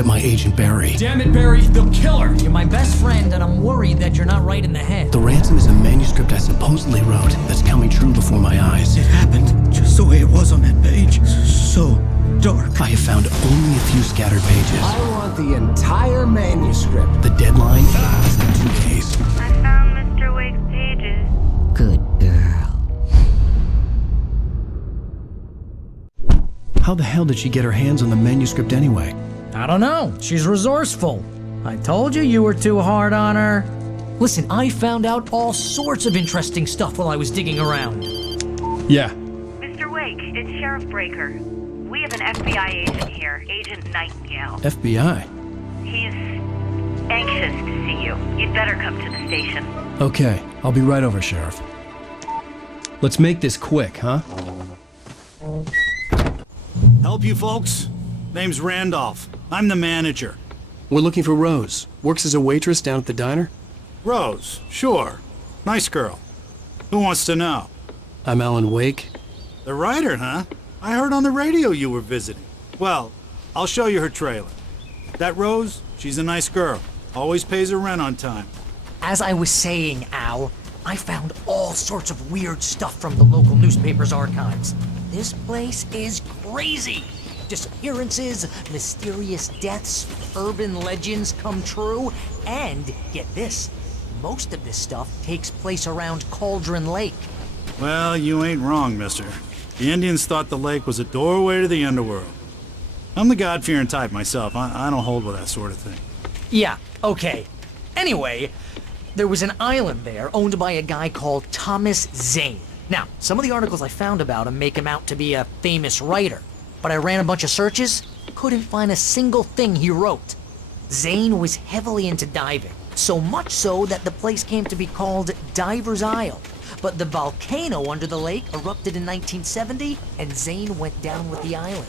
except my agent Barry. Damn it, Barry, they'll kill her! You're my best friend, and I'm worried that you're not right in the head. The ransom is a manuscript I supposedly wrote that's coming true before my eyes. It happened just the way it was on that page. So dark. I have found only a few scattered pages. I want the entire manuscript. The deadline is in 2 days. I found Mr. Wake's pages. Good girl. How the hell did she get her hands on the manuscript anyway? I don't know. She's resourceful. I told you were too hard on her. Listen, I found out all sorts of interesting stuff while I was digging around. Yeah. Mr. Wake, it's Sheriff Breaker. We have an FBI agent here, Agent Nightingale. FBI? He's anxious to see you. You'd better come to the station. Okay, I'll be right over, Sheriff. Let's make this quick, huh? Help you folks? Name's Randolph. I'm the manager. We're looking for Rose. Works as a waitress down at the diner. Rose, sure. Nice girl. Who wants to know? I'm Alan Wake. The writer, huh? I heard on the radio you were visiting. Well, I'll show you her trailer. That Rose, she's a nice girl. Always pays her rent on time. As I was saying, Al, I found all sorts of weird stuff from the local newspaper's archives. This place is crazy. Disappearances, mysterious deaths, urban legends come true, and get this, most of this stuff takes place around Cauldron Lake. Well, you ain't wrong, mister. The Indians thought the lake was a doorway to the underworld. I'm the God-fearing type myself. I don't hold with that sort of thing. Yeah, okay. Anyway, there was an island there owned by a guy called Thomas Zane. Now, some of the articles I found about him make him out to be a famous writer, but I ran a bunch of searches, couldn't find a single thing he wrote. Zane was heavily into diving, so much so that the place came to be called Diver's Isle. But the volcano under the lake erupted in 1970, and Zane went down with the island.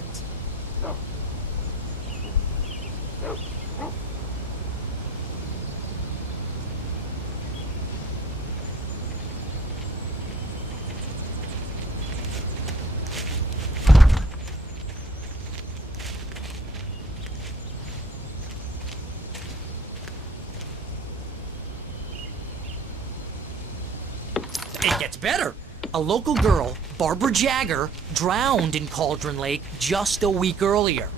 It gets better. A local girl, Barbara Jagger, drowned in Cauldron Lake just a week earlier.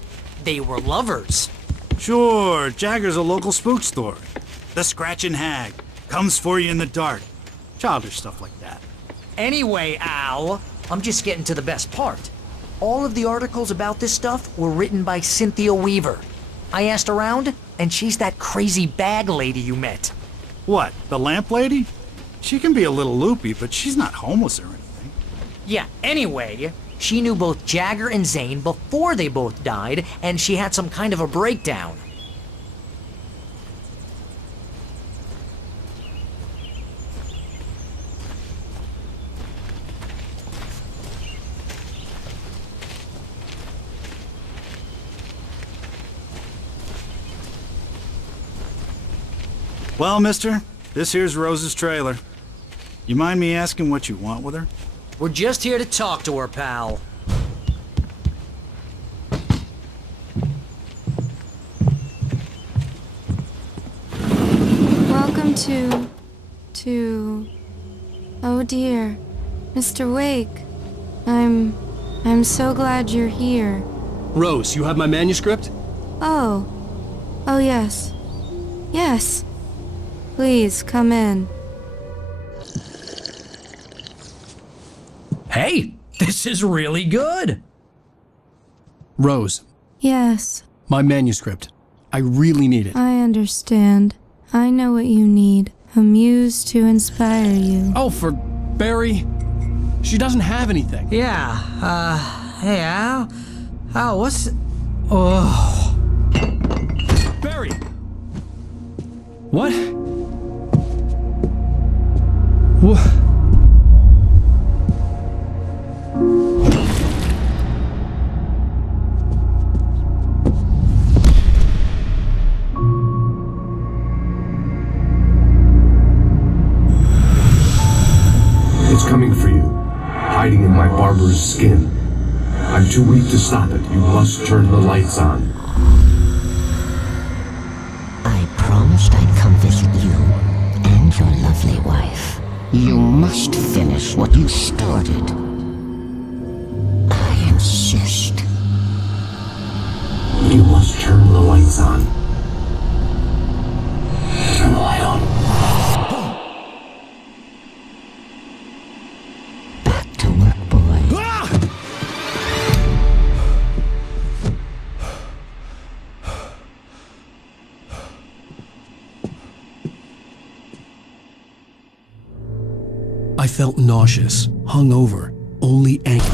They were lovers. Sure, Jagger's a local spook story. The Scratching Hag comes for you in the dark. Childish stuff like that. Anyway, Al, I'm just getting to the best part. All of the articles about this stuff were written by Cynthia Weaver. I asked around, and she's that crazy bag lady you met. What, the lamp lady? She can be a little loopy, but she's not homeless or anything. Yeah, anyway, she knew both Jagger and Zane before they both died, and she had some kind of a breakdown. Well, mister, this here's Rose's trailer. You mind me asking what you want with her? We're just here to talk to her, pal. Welcome to... Oh dear, Mr. Wake. I'm so glad you're here. Rose, you have my manuscript? Oh. Oh yes. Yes. Please, come in. Hey, this is really good. Rose, Yes, my manuscript. I really need it. I understand. I know what you need. A muse to inspire you. Oh, for Barry. She doesn't have anything. Yeah, hey, Al? Al, what's... Oh... Barry! What? What? It's coming for you, hiding in my barber's skin. I'm too weak to stop it. You must turn the lights on. promised I'd come visit you and your lovely wife. You must finish what you started. I insist. You must turn the lights on. Turn the light on. Back to work, boy. I felt nauseous, hungover, only angry.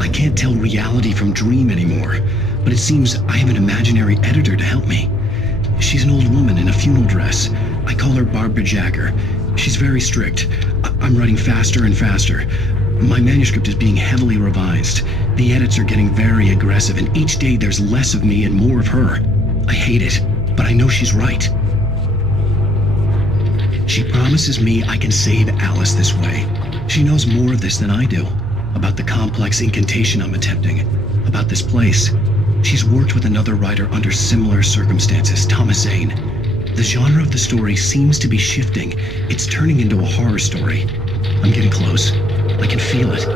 I can't tell reality from dream anymore, but it seems I have an imaginary editor to help me. She's an old woman in a funeral dress. I call her Barbara Jacker. She's very strict. I'm writing faster and faster. My manuscript is being heavily revised. The edits are getting very aggressive, and each day there's less of me and more of her. I hate it, but I know she's right. She promises me I can save Alice this way. She knows more of this than I do. About the complex incantation I'm attempting. About this place. She's worked with another writer under similar circumstances, Thomas Zane. The genre of the story seems to be shifting. It's turning into a horror story. I'm getting close. I can feel it.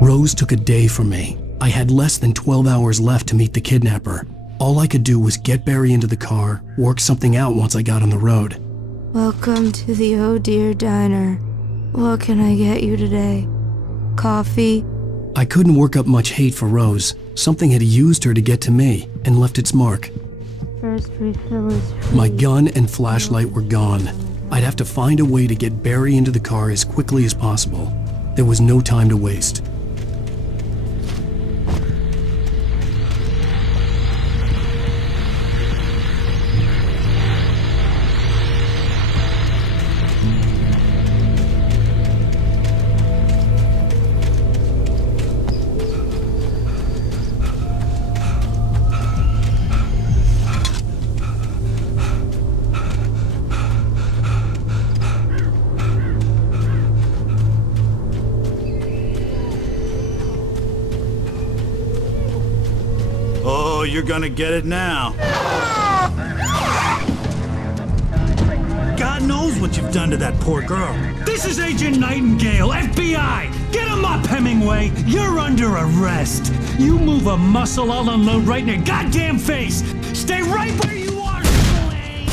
Rose took a day from me. I had less than 12 hours left to meet the kidnapper. All I could do was get Barry into the car, work something out once I got on the road. Welcome to the Oh Dear Diner. What can I get you today? Coffee? I couldn't work up much hate for Rose. Something had used her to get to me and left its mark. First refill is free. My gun and flashlight were gone. I'd have to find a way to get Barry into the car as quickly as possible. There was no time to waste. Oh, you're gonna get it now. God knows what you've done to that poor girl. This is Agent Nightingale, FBI! Get him up, Hemingway! You're under arrest! You move a muscle, I'll unload right in your goddamn face! Stay right where you are, Slade!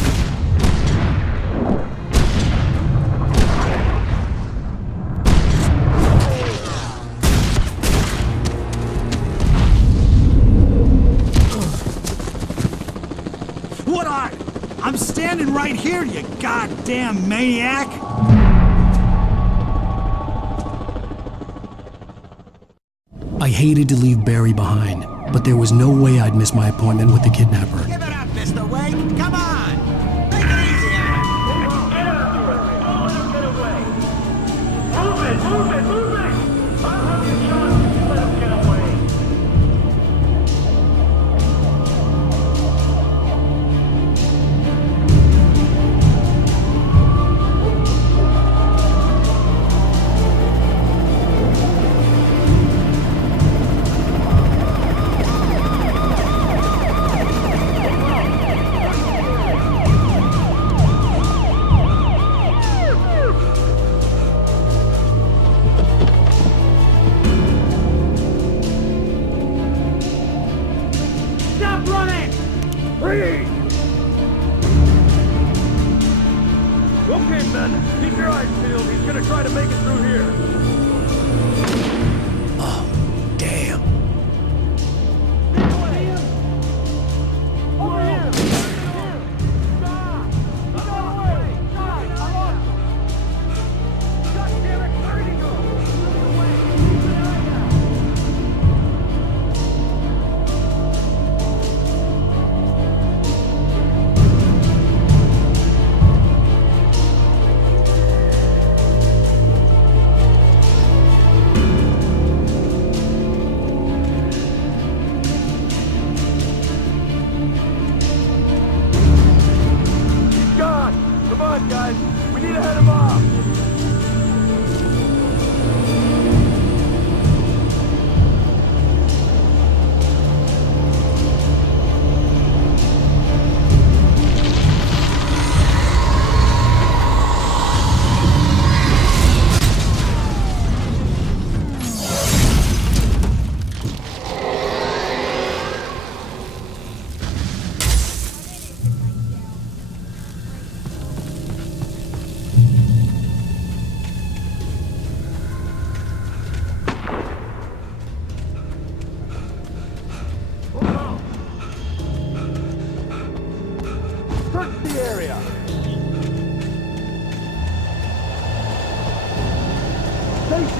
What I'm standing right here, you goddamn maniac! I hated to leave Barry behind, but there was no way I'd miss my appointment with the kidnapper. Give it up, Mr. Wake. Come on. Take it easy on him. Get after it! Don't let him get away! Move it! Move it! Move it! I'll have you shot if you let him get away! Stop running! Freeze! Okay, men, keep your eyes peeled. He's gonna try to make it through here. Oh, damn.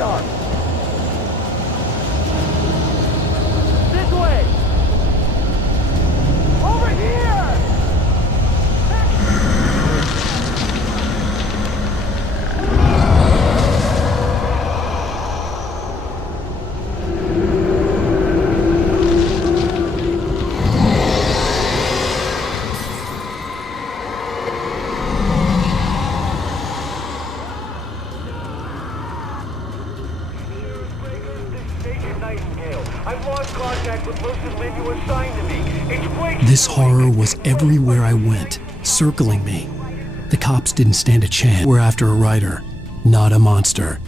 dark. This way. Over here. I've lost contact with most of the men you assigned to me. It's way too This horror was everywhere I went, circling me. The cops didn't stand a chance. We're after a writer, not a monster.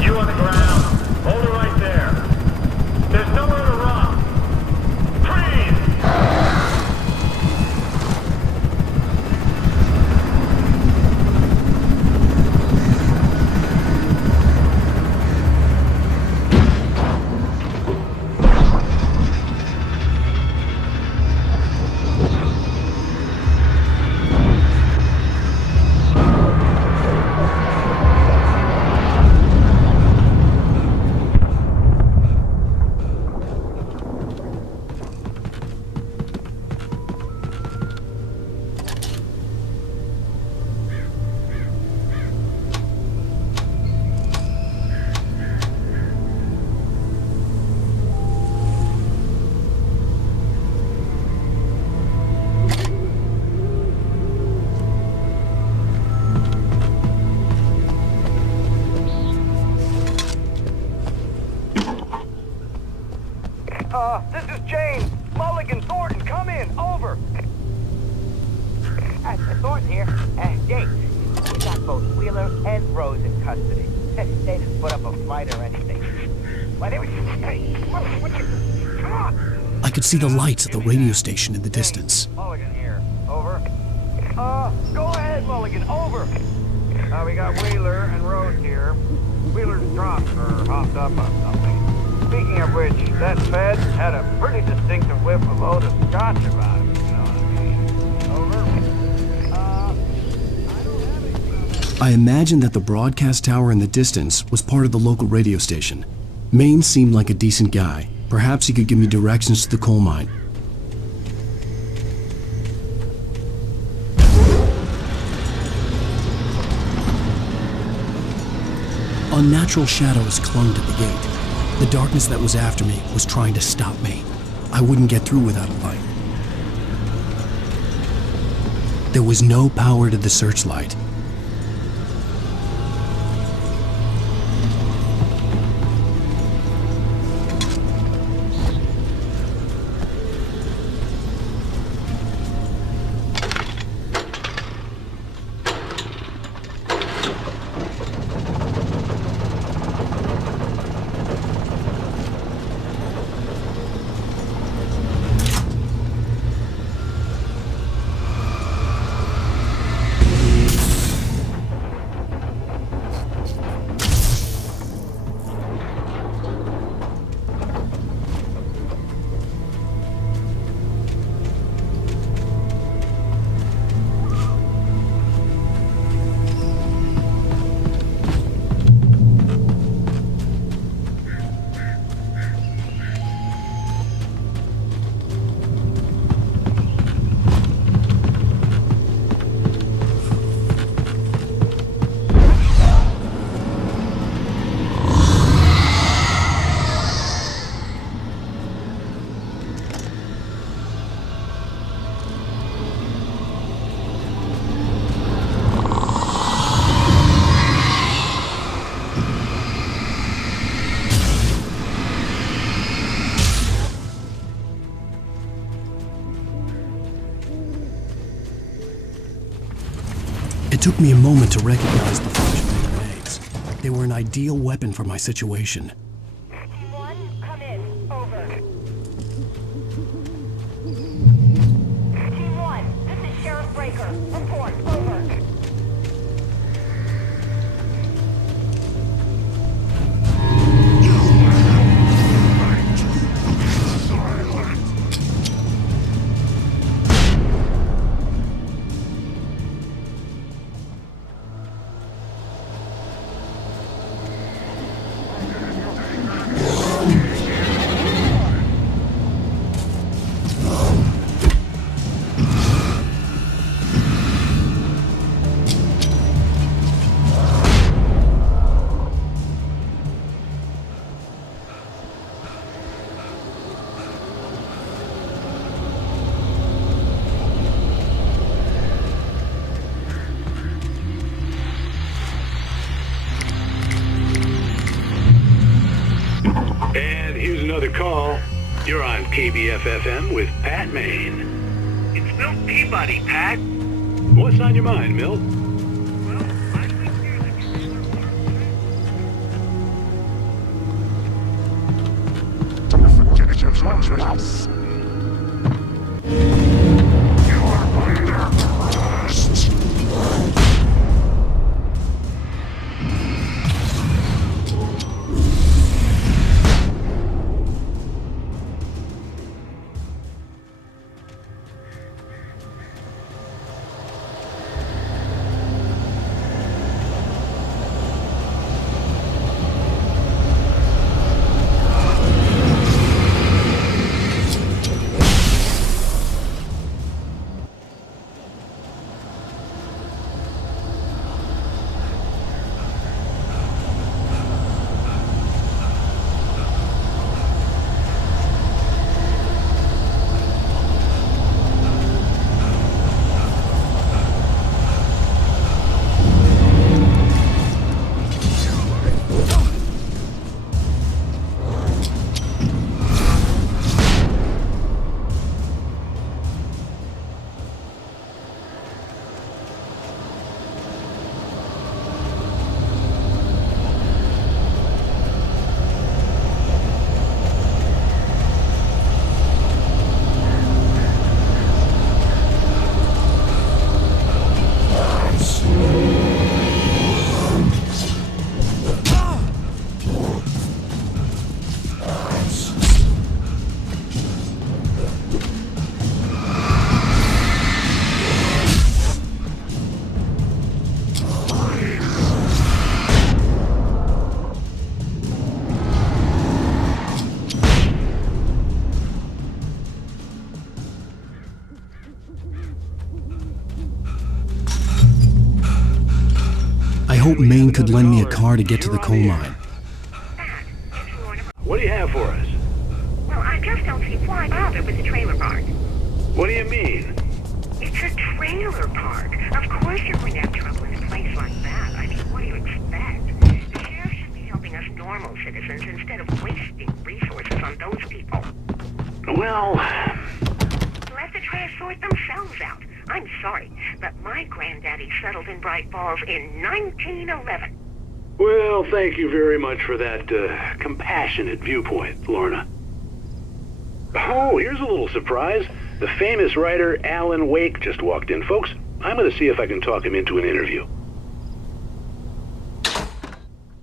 You on the ground. Hold it right there. There's nowhere to run. Freeze! This is James. Mulligan, Thornton, come in. Over. Thornton here. James, we got both Wheeler and Rose in custody. They didn't put up a fight or anything. Why, they were... Hey, come on! I could see the lights at the radio station in the distance. Mulligan here. Over. Go ahead, Mulligan. Over. We got Wheeler and Rose here. Wheeler's dropped or hopped up on something. Speaking of which, that Fed had a pretty distinctive whiff of load of scotch about it, you know what I mean? Over. I imagined that the broadcast tower in the distance was part of the local radio station. Maine seemed like a decent guy. Perhaps he could give me directions to the coal mine. Unnatural shadows clung to the gate. The darkness that was after me was trying to stop me. I wouldn't get through without a light. There was no power to the searchlight. It took me a moment to recognize the flashbang grenades. They were an ideal weapon for my situation. Team 1, come in. Over. Team 1, this is Sheriff Breaker. Report. Over. here's another call. You're on KBF-FM with Pat Maine. It's Milt Peabody, Pat. What's on your mind, Milt? Well, I think there's a trailer park. I hope Maine could lend me a car to get to the coal mine. What do you have for us? Well, I just don't see why bother with the trailer park. What do you mean? It's a trailer park. Of course you're going to have trouble in a place like that. I mean, what do you expect? The sheriff should be helping us normal citizens instead of wasting resources on those people. Well... Let the trash sort themselves out. I'm sorry, but my granddaddy settled in Bright Falls in 1911. Well, thank you very much for that compassionate viewpoint, Lorna. Oh, here's a little surprise. The famous writer Alan Wake just walked in. Folks, I'm going to see if I can talk him into an interview.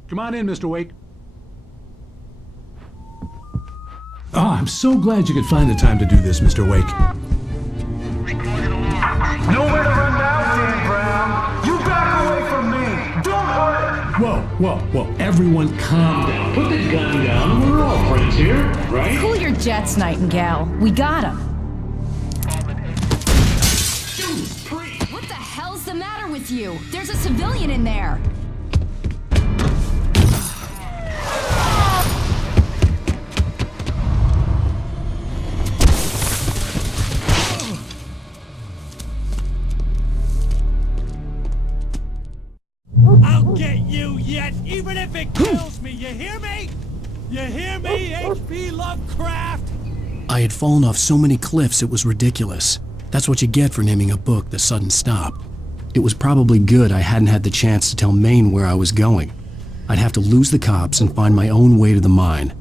Come on in, Mr. Wake. Oh, I'm so glad you could find the time to do this, Mr. Wake. Nowhere to run now, Dan Brown. You back away from me. Don't hurt. Whoa. Everyone calm down. Put the gun down. We're all friends here, right? Cool your jets, Nightingale. We got him. What the hell's the matter with you? There's a civilian in there. I'll get you yet, even if it kills me. You hear me? You hear me, H.P. Lovecraft? I had fallen off so many cliffs it was ridiculous. That's what you get for naming a book The Sudden Stop. It was probably good I hadn't had the chance to tell Maine where I was going. I'd have to lose the cops and find my own way to the mine.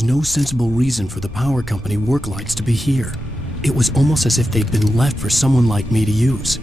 was no sensible reason for the power company work lights to be here. It was almost as if they'd been left for someone like me to use.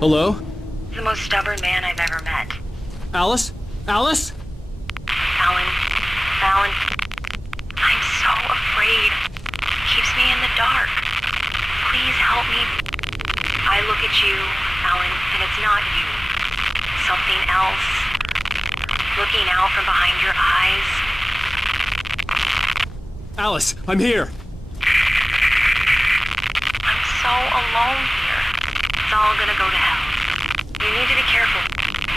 Hello? The most stubborn man I've ever met. Alice? Alice? Alan. Alan. I'm so afraid. Keeps me in the dark. Please help me. I look at you, Alan, and it's not you. Something else. Looking out from behind your eyes. Alice, I'm here. I'm so alone here. It's all gonna go to hell. You need to be careful.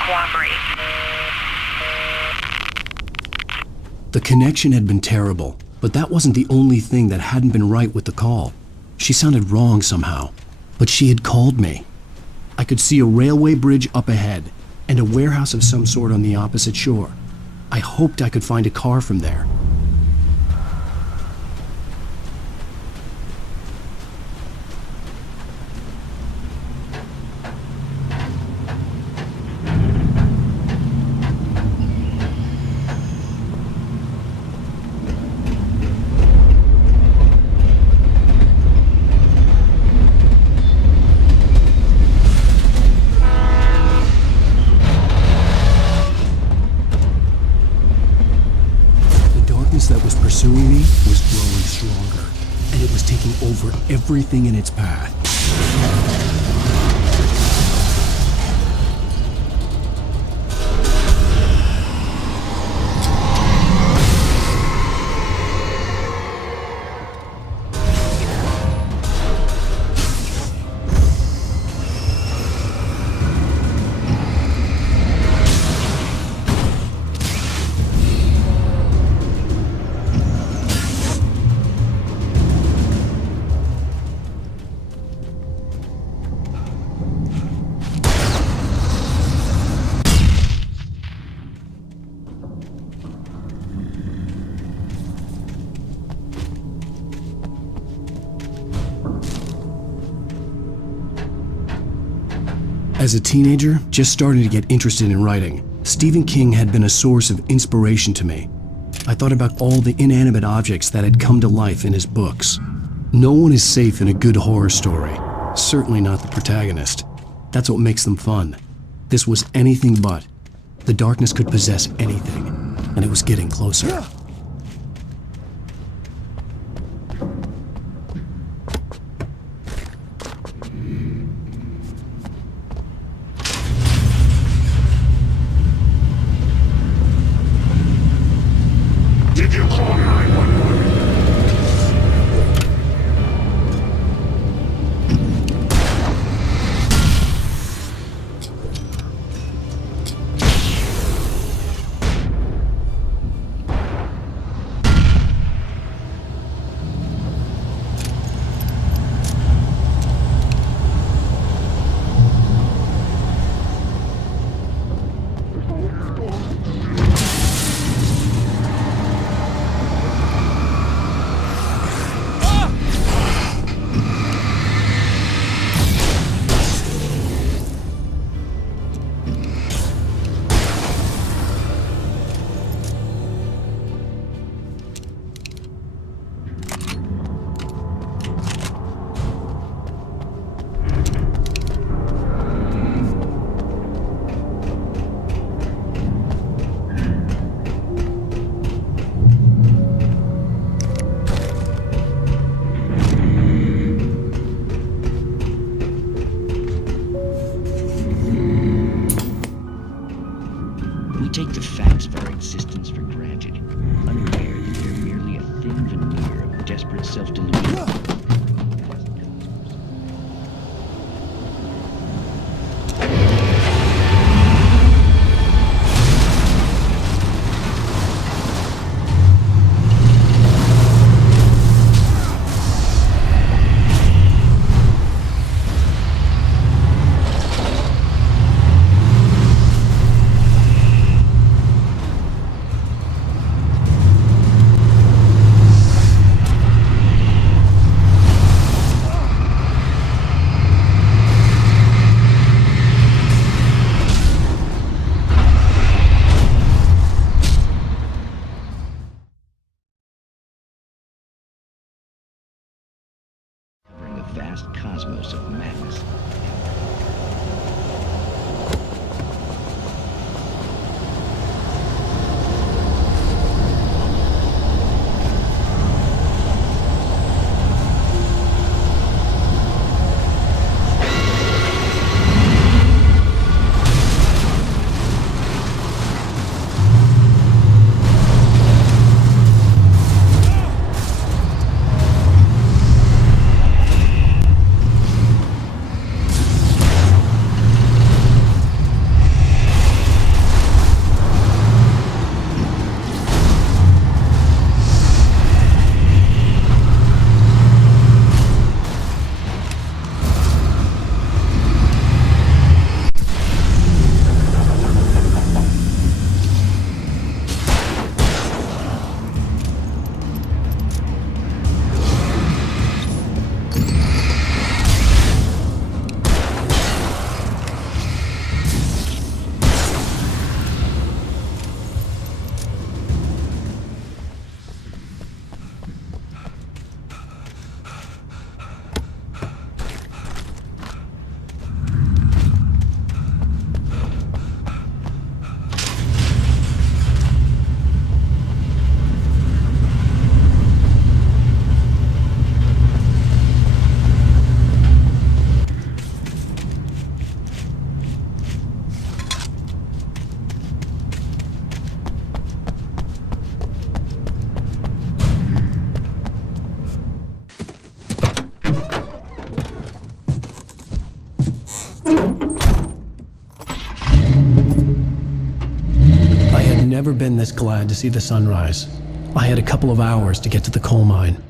Cooperate. The connection had been terrible, but that wasn't the only thing that hadn't been right with the call. She sounded wrong somehow, but she had called me. I could see a railway bridge up ahead, and a warehouse of some sort on the opposite shore. I hoped I could find a car from there. That was pursuing me was growing stronger, and it was taking over everything in its path. As a teenager, just starting to get interested in writing, Stephen King had been a source of inspiration to me. I thought about all the inanimate objects that had come to life in his books. No one is safe in a good horror story, certainly not the protagonist. That's what makes them fun. This was anything but. The darkness could possess anything, and it was getting closer. Did you call 911? take the facts of our existence for granted, unaware that they're merely a thin veneer of desperate self-delusion. Vast cosmos of madness. I had never been this glad to see the sunrise. I had a couple of hours to get to the coal mine.